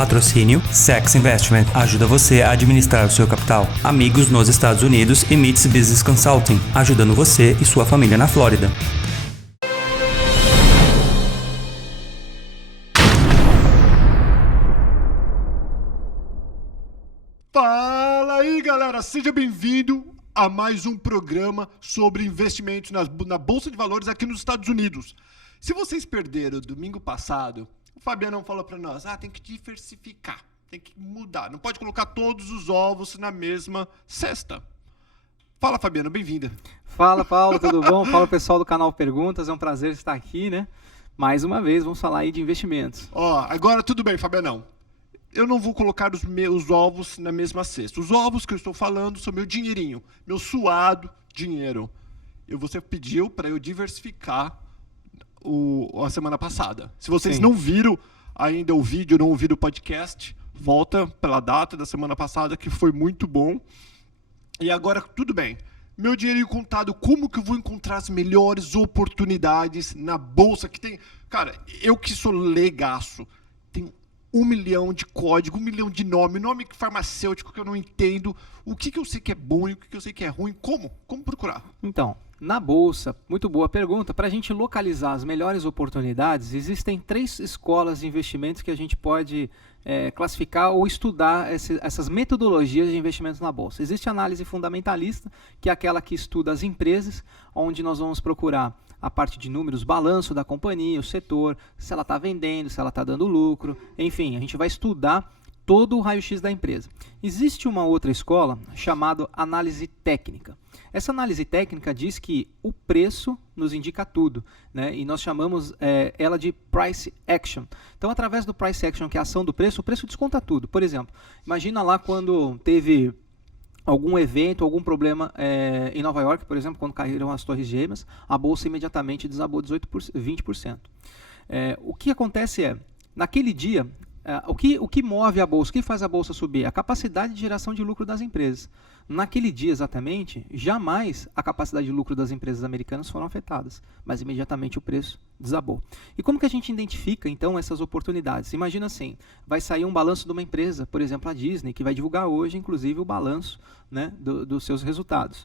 Patrocínio Sachs Investment ajuda você a administrar o seu capital. Amigos nos Estados Unidos e MITS Business Consulting, ajudando você e sua família na Flórida. Fala aí, galera! Seja bem-vindo a mais um programa sobre investimentos na Bolsa de Valores aqui nos Estados Unidos. Se vocês perderam domingo passado, o Fabiano falou para nós, tem que diversificar, tem que mudar, não pode colocar todos os ovos na mesma cesta. Fala, Fabiano, bem-vinda. Fala, Paulo, tudo bom? Fala, pessoal do canal Perguntas, é um prazer estar aqui, né? Mais uma vez, vamos falar aí de investimentos. Agora tudo bem, Fabianão. Eu não vou colocar os meus ovos na mesma cesta. Os ovos que eu estou falando são meu dinheirinho, meu suado dinheiro. Você pediu para eu diversificar a semana passada. Se vocês não viram ainda o vídeo, não ouviram o podcast, volta pela data da semana passada, que foi muito bom. E agora, tudo bem. Meu dinheirinho contado, como que eu vou encontrar as melhores oportunidades na bolsa que tem... Cara, eu que sou leigaço, tem 1 milhão de código, 1 milhão de nome farmacêutico que eu não entendo, o que eu sei que é bom e o que eu sei que é ruim, como procurar? Então, na Bolsa, muito boa pergunta, para a gente localizar as melhores oportunidades, existem 3 escolas de investimentos que a gente pode classificar ou estudar essas metodologias de investimentos na Bolsa. Existe a análise fundamentalista, que é aquela que estuda as empresas, onde nós vamos procurar a parte de números, balanço da companhia, o setor, se ela está vendendo, se ela está dando lucro, enfim, a gente vai estudar todo o raio-x da empresa. Existe uma outra escola chamada análise técnica. Essa análise técnica diz que o preço nos indica tudo, né? E nós chamamos ela de price action. Então, através do price action, que é a ação do preço, o preço desconta tudo. Por exemplo, imagina lá quando teve algum evento, algum problema em Nova York, por exemplo, quando caíram as Torres Gêmeas, a Bolsa imediatamente desabou 20%. O que acontece naquele dia, o que move a Bolsa, o que faz a Bolsa subir? A capacidade de geração de lucro das empresas. Naquele dia exatamente, jamais a capacidade de lucro das empresas americanas foram afetadas, mas imediatamente o preço desabou. E como que a gente identifica então essas oportunidades? Imagina assim, vai sair um balanço de uma empresa, por exemplo a Disney, que vai divulgar hoje inclusive o balanço, né, dos seus resultados.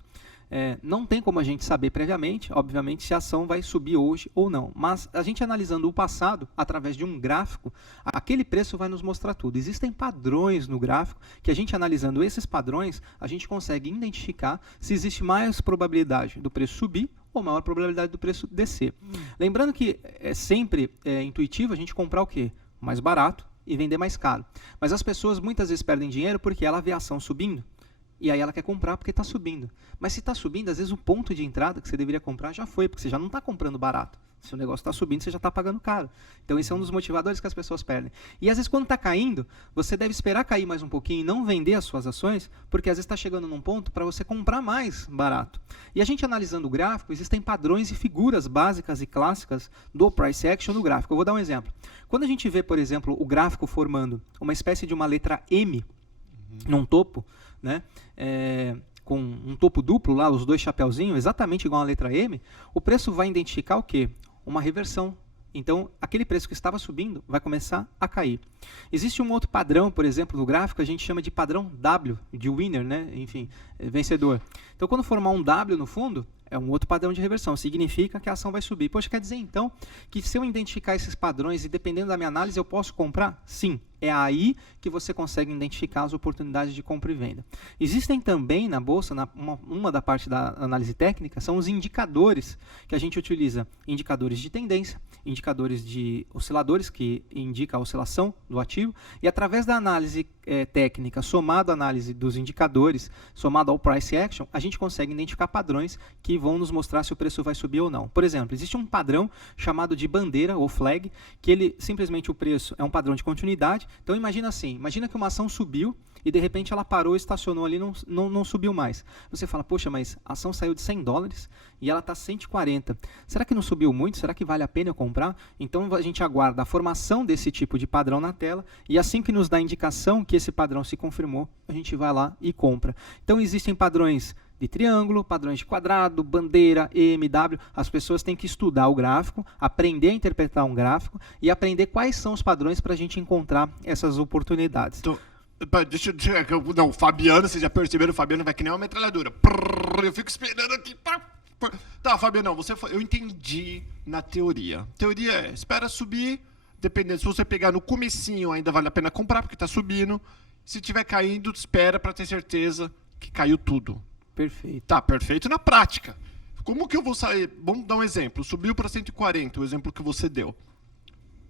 Não tem como a gente saber previamente, obviamente, se a ação vai subir hoje ou não. Mas a gente analisando o passado, através de um gráfico, aquele preço vai nos mostrar tudo. Existem padrões no gráfico, que a gente analisando esses padrões, a gente consegue identificar se existe mais probabilidade do preço subir ou maior probabilidade do preço descer. Lembrando que é sempre intuitivo a gente comprar o quê? Mais barato e vender mais caro. Mas as pessoas muitas vezes perdem dinheiro porque ela vê a ação subindo, e aí ela quer comprar porque está subindo. Mas se está subindo, às vezes o ponto de entrada que você deveria comprar já foi, porque você já não está comprando barato. Se o negócio está subindo, você já está pagando caro. Então esse é um dos motivadores que as pessoas perdem. E às vezes quando está caindo, você deve esperar cair mais um pouquinho e não vender as suas ações, porque às vezes está chegando num ponto para você comprar mais barato. E a gente analisando o gráfico, existem padrões e figuras básicas e clássicas do price action no gráfico. Eu vou dar um exemplo. Quando a gente vê, por exemplo, o gráfico formando uma espécie de uma letra M num topo, né, com um topo duplo lá, os 2 chapeuzinhos, exatamente igual a letra M, o preço vai identificar o quê? Uma reversão. Então, aquele preço que estava subindo vai começar a cair. Existe um outro padrão, por exemplo, no gráfico, a gente chama de padrão W, de winner, né? Enfim, vencedor. Então, quando formar um W no fundo, é um outro padrão de reversão, significa que a ação vai subir. Poxa, quer dizer então que se eu identificar esses padrões e dependendo da minha análise eu posso comprar? Sim, é aí que você consegue identificar as oportunidades de compra e venda. Existem também na Bolsa, uma da parte da análise técnica, são os indicadores que a gente utiliza. Indicadores de tendência, indicadores de osciladores, que indica a oscilação do ativo, e através da análise técnica, somado à análise dos indicadores, somado ao price action, a gente consegue identificar padrões que vão nos mostrar se o preço vai subir ou não. Por exemplo, existe um padrão chamado de bandeira ou flag, que ele simplesmente o preço é um padrão de continuidade. Então imagina assim, imagina que uma ação subiu e de repente ela parou, estacionou ali e não subiu mais. Você fala, poxa, mas a ação saiu de $100 e ela está 140. Será que não subiu muito? Será que vale a pena eu comprar? Então a gente aguarda a formação desse tipo de padrão na tela e assim que nos dá indicação que esse padrão se confirmou, a gente vai lá e compra. Então existem padrões de triângulo, padrões de quadrado, bandeira, EMW. As pessoas têm que estudar o gráfico, aprender a interpretar um gráfico e aprender quais são os padrões para a gente encontrar essas oportunidades. Então, não, o Fabiano, vocês já perceberam, o Fabiano vai que nem uma metralhadora. Eu fico esperando aqui. Tá, Fabiano, eu entendi na teoria. Teoria é, espera subir, dependendo, se você pegar no comecinho ainda vale a pena comprar, porque está subindo. Se estiver caindo, espera para ter certeza que caiu tudo. Perfeito. Tá, perfeito na prática. Como que eu vou sair? Vamos dar um exemplo. Subiu para 140, o exemplo que você deu.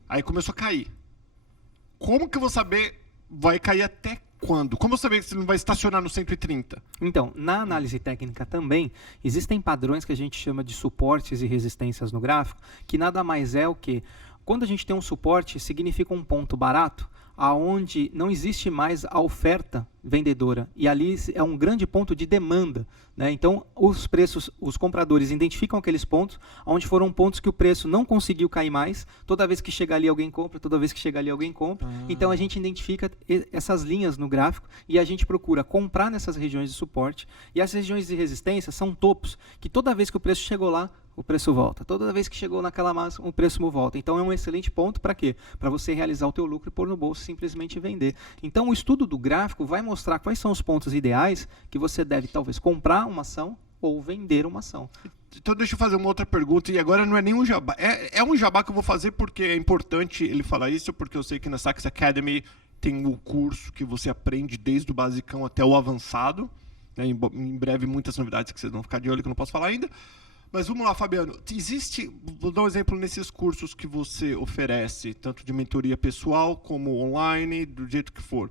Aí começou a cair. Como que eu vou saber vai cair até quando? Como eu saber que você não vai estacionar no 130? Então, na análise técnica também, existem padrões que a gente chama de suportes e resistências no gráfico, que nada mais é o que? Quando a gente tem um suporte, significa um ponto barato, aonde não existe mais a oferta vendedora, e ali é um grande ponto de demanda, né? Então os compradores identificam aqueles pontos, onde foram pontos que o preço não conseguiu cair mais, toda vez que chega ali alguém compra, toda vez que chega ali alguém compra, então a gente identifica essas linhas no gráfico e a gente procura comprar nessas regiões de suporte, e as regiões de resistência são topos, que toda vez que o preço chegou lá, o preço volta. Toda vez que chegou naquela máxima, o preço volta. Então é um excelente ponto para quê? Para você realizar o teu lucro e pôr no bolso e simplesmente vender. Então o estudo do gráfico vai mostrar quais são os pontos ideais que você deve talvez comprar uma ação ou vender uma ação. Então deixa eu fazer uma outra pergunta, e agora não é nem um jabá. É um jabá que eu vou fazer porque é importante ele falar isso, porque eu sei que na Sachs Academy tem o curso que você aprende desde o basicão até o avançado. Né? Em breve muitas novidades que vocês vão ficar de olho que eu não posso falar ainda. Mas vamos lá, Fabiano. Vou dar um exemplo nesses cursos que você oferece, tanto de mentoria pessoal como online, do jeito que for.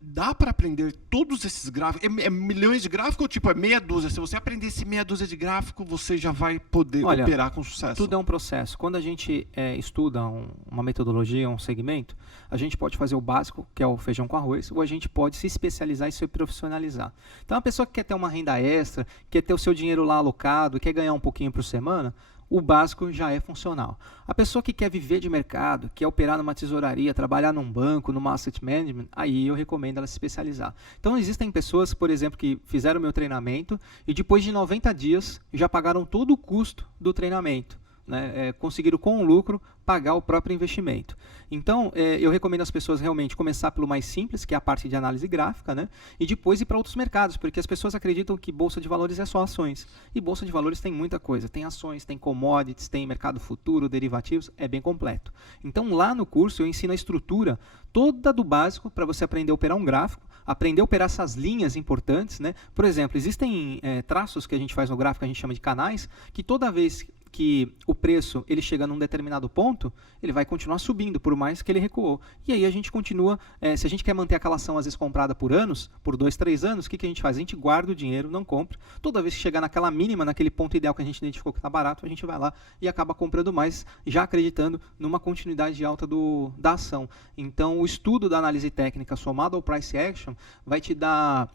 Dá para aprender todos esses gráficos? É milhões de gráficos ou tipo é meia dúzia? Se você aprender esse meia dúzia de gráfico, você já vai poder operar com sucesso? Tudo é um processo. Quando a gente estuda uma metodologia, um segmento, a gente pode fazer o básico, que é o feijão com arroz, ou a gente pode se especializar e se profissionalizar. Então, a pessoa que quer ter uma renda extra, quer ter o seu dinheiro lá alocado, quer ganhar um pouquinho por semana, o básico já é funcional. A pessoa que quer viver de mercado, quer operar numa tesouraria, trabalhar num banco, numa asset management, aí eu recomendo ela se especializar. Então existem pessoas, por exemplo, que fizeram o meu treinamento e depois de 90 dias já pagaram todo o custo do treinamento. Né, conseguiram com o lucro pagar o próprio investimento. Então, eu recomendo às pessoas realmente começar pelo mais simples, que é a parte de análise gráfica, né, e depois ir para outros mercados, porque as pessoas acreditam que Bolsa de Valores é só ações. E Bolsa de Valores tem muita coisa. Tem ações, tem commodities, tem mercado futuro, derivativos, é bem completo. Então, lá no curso, eu ensino a estrutura toda do básico para você aprender a operar um gráfico, aprender a operar essas linhas importantes. Né? Por exemplo, existem traços que a gente faz no gráfico, a gente chama de canais, que toda vez que o preço ele chega num determinado ponto, ele vai continuar subindo, por mais que ele recuou. E aí a gente continua, se a gente quer manter aquela ação às vezes comprada por anos, por 2, 3 anos, o que a gente faz? A gente guarda o dinheiro, não compra. Toda vez que chegar naquela mínima, naquele ponto ideal que a gente identificou que está barato, a gente vai lá e acaba comprando mais, já acreditando numa continuidade de alta da ação. Então, o estudo da análise técnica somado ao price action vai te dar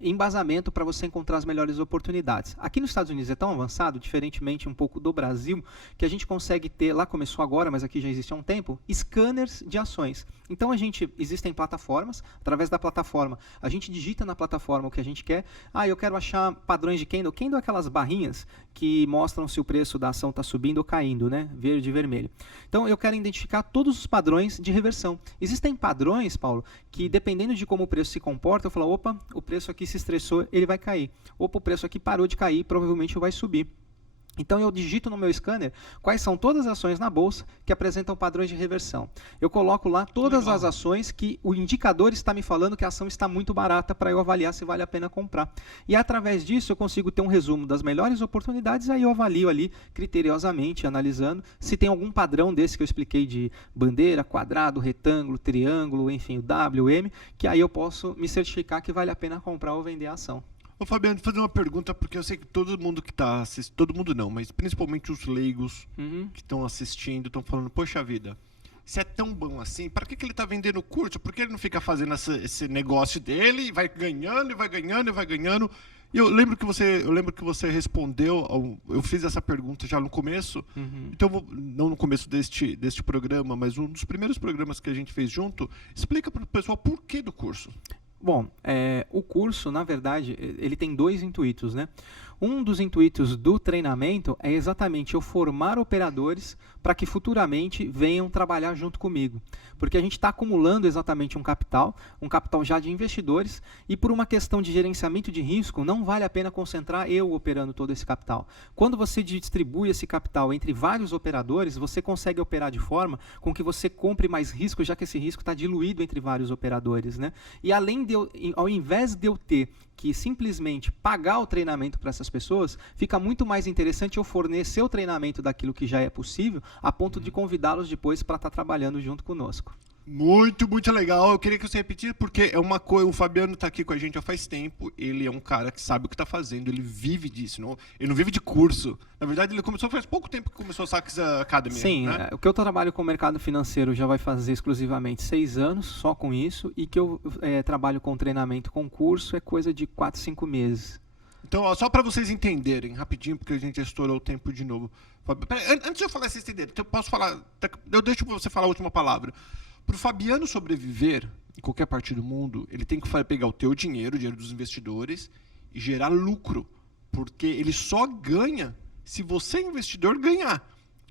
embasamento para você encontrar as melhores oportunidades. Aqui nos Estados Unidos é tão avançado, diferentemente um pouco do Brasil, que a gente consegue ter, lá começou agora, mas aqui já existe há um tempo, scanners de ações. Então existem plataformas, através da plataforma, a gente digita na plataforma o que a gente quer. Eu quero achar padrões de candle. Candle é aquelas barrinhas que mostram se o preço da ação está subindo ou caindo, né? Verde e vermelho. Então eu quero identificar todos os padrões de reversão. Existem padrões, Paulo, que dependendo de como o preço se comporta, eu falo, opa, o preço aqui se estressou, ele vai cair. Opa, o preço aqui parou de cair, provavelmente vai subir. Então eu digito no meu scanner quais são todas as ações na bolsa que apresentam padrões de reversão. Eu coloco lá todas as ações que o indicador está me falando que a ação está muito barata para eu avaliar se vale a pena comprar. E através disso eu consigo ter um resumo das melhores oportunidades, aí eu avalio ali criteriosamente, analisando se tem algum padrão desse que eu expliquei de bandeira, quadrado, retângulo, triângulo, enfim, o W, o M, que aí eu posso me certificar que vale a pena comprar ou vender a ação. Ô Fabiano, vou fazer uma pergunta, porque eu sei que todo mundo que está assistindo, todo mundo não, mas principalmente os leigos que estão assistindo, estão falando, poxa vida, se é tão bom assim, para que ele está vendendo curso? Por que ele não fica fazendo esse negócio dele e vai ganhando, e vai ganhando, e vai ganhando? E eu lembro que você respondeu, eu fiz essa pergunta já no começo, então não no começo deste programa, mas um dos primeiros programas que a gente fez junto, explica para o pessoal por que do curso. Bom, o curso, na verdade, ele tem 2 intuitos, né? Um dos intuitos do treinamento é exatamente eu formar operadores para que futuramente venham trabalhar junto comigo. Porque a gente está acumulando exatamente um capital já de investidores, e por uma questão de gerenciamento de risco, não vale a pena concentrar eu operando todo esse capital. Quando você distribui esse capital entre vários operadores, você consegue operar de forma com que você compre mais risco, já que esse risco está diluído entre vários operadores, né? E além de ao invés de eu ter que simplesmente pagar o treinamento para essas pessoas, fica muito mais interessante eu fornecer o treinamento daquilo que já é possível, a ponto de convidá-los depois para estar trabalhando junto conosco. Muito, muito legal. Eu queria que você repetisse, porque é uma coisa. O Fabiano está aqui com a gente há faz tempo. Ele é um cara que sabe o que está fazendo. Ele vive disso. Ele não vive de curso. Na verdade, ele começou faz pouco tempo que começou a Sachs Academy. Sim, né? O que eu trabalho com o mercado financeiro já vai fazer exclusivamente 6 anos, só com isso. E que eu trabalho com treinamento com curso é coisa de 4, 5 meses. Então, ó, só para vocês entenderem, rapidinho, porque a gente estourou o tempo de novo. Antes de eu falar, vocês entenderem, eu posso falar. Eu deixo você falar a última palavra. Para o Fabiano sobreviver em qualquer parte do mundo, ele tem que pegar o teu dinheiro, o dinheiro dos investidores, e gerar lucro. Porque ele só ganha se você, investidor, ganhar.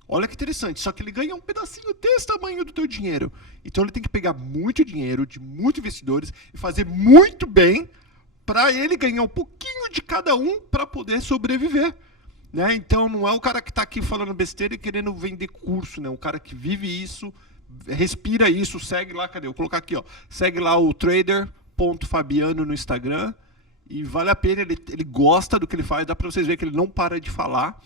Olha que interessante, só que ele ganha um pedacinho desse tamanho do teu dinheiro. Então ele tem que pegar muito dinheiro de muitos investidores e fazer muito bem para ele ganhar um pouquinho de cada um para poder sobreviver. Né? Então não é o cara que está aqui falando besteira e querendo vender curso, né? O cara que vive isso, respira isso, segue lá, cadê? Eu vou colocar aqui, ó. Segue lá o trader.fabiano no Instagram e vale a pena, ele gosta do que ele faz, dá para vocês verem que ele não para de falar.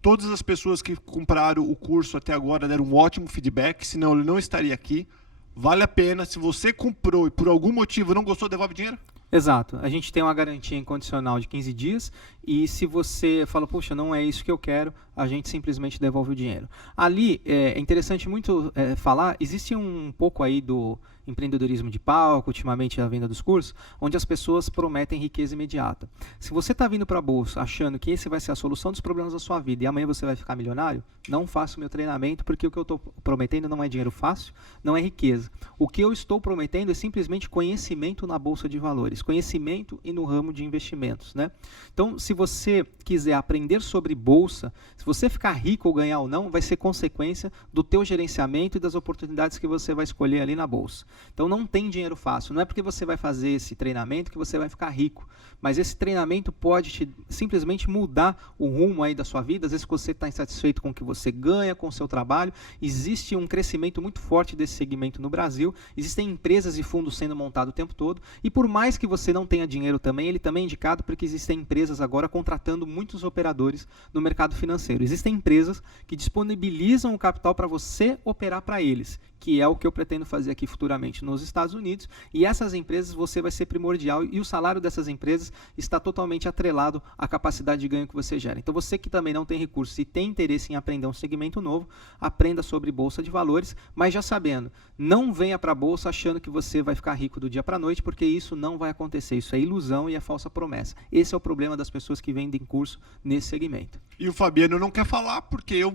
Todas as pessoas que compraram o curso até agora deram um ótimo feedback, senão ele não estaria aqui. Vale a pena, se você comprou e por algum motivo não gostou, devolve dinheiro? Exato. A gente tem uma garantia incondicional de 15 dias e se você fala, poxa, não é isso que eu quero, a gente simplesmente devolve o dinheiro. Ali, é interessante muito falar, existe um pouco aí do empreendedorismo de palco, ultimamente a venda dos cursos, onde as pessoas prometem riqueza imediata. Se você está vindo para a bolsa achando que esse vai ser a solução dos problemas da sua vida e amanhã você vai ficar milionário, não faça o meu treinamento, porque o que eu estou prometendo não é dinheiro fácil, não é riqueza. O que eu estou prometendo é simplesmente conhecimento na bolsa de valores, conhecimento e no ramo de investimentos, né? Então, se você quiser aprender sobre bolsa, se você ficar rico ou ganhar ou não, vai ser consequência do teu gerenciamento e das oportunidades que você vai escolher ali na bolsa. Então não tem dinheiro fácil, não é porque você vai fazer esse treinamento que você vai ficar rico, mas esse treinamento pode simplesmente mudar o rumo aí da sua vida. Às vezes você está insatisfeito com o que você ganha, com o seu trabalho, existe um crescimento muito forte desse segmento no Brasil, existem empresas e fundos sendo montados o tempo todo, e por mais que você não tenha dinheiro também, ele também é indicado porque existem empresas agora contratando muitos operadores no mercado financeiro. Existem empresas que disponibilizam o capital para você operar para eles, que é o que eu pretendo fazer aqui futuramente nos Estados Unidos, e essas empresas você vai ser primordial, e o salário dessas empresas está totalmente atrelado à capacidade de ganho que você gera. Então você que também não tem recursos e tem interesse em aprender um segmento novo, aprenda sobre Bolsa de Valores, mas já sabendo, não venha para a Bolsa achando que você vai ficar rico do dia para a noite, porque isso não vai acontecer, isso é ilusão e é falsa promessa. Esse é o problema das pessoas que vendem curso nesse segmento. E o Fabiano não quer falar,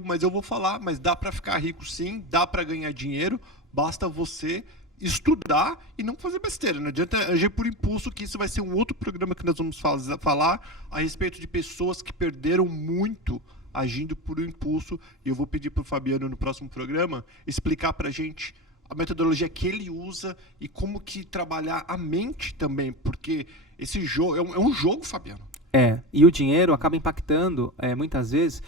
mas eu vou falar, mas dá para ficar rico sim, dá para ganhar dinheiro, basta você estudar e não fazer besteira. Não adianta agir por impulso, que isso vai ser um outro programa que nós vamos falar a respeito de pessoas que perderam muito agindo por impulso. E eu vou pedir para o Fabiano no próximo programa explicar para a gente a metodologia que ele usa e como que trabalhar a mente também, porque esse jogo é um jogo, Fabiano. E o dinheiro acaba impactando, muitas vezes,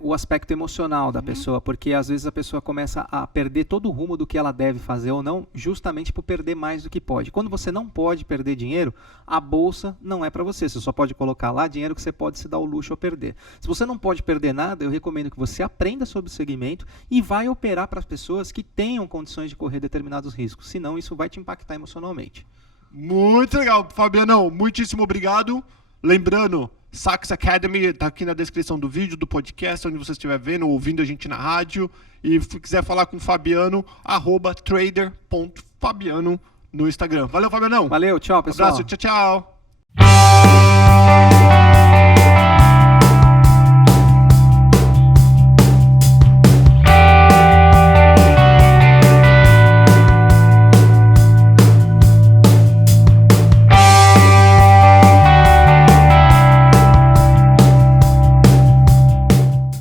o aspecto emocional da pessoa, porque às vezes a pessoa começa a perder todo o rumo do que ela deve fazer ou não, justamente por perder mais do que pode. Quando você não pode perder dinheiro, a bolsa não é para você. Você só pode colocar lá dinheiro que você pode se dar o luxo a perder. Se você não pode perder nada, eu recomendo que você aprenda sobre o segmento e vai operar para as pessoas que tenham condições de correr determinados riscos. Senão, isso vai te impactar emocionalmente. Muito legal, Fabiano. Muitíssimo obrigado. Lembrando, Sachs Academy está aqui na descrição do vídeo, do podcast, onde você estiver vendo ou ouvindo a gente na rádio. E se quiser falar com o Fabiano, @trader.fabiano no Instagram. Valeu, Fabianão. Valeu, tchau, pessoal. Abraço, tchau, tchau.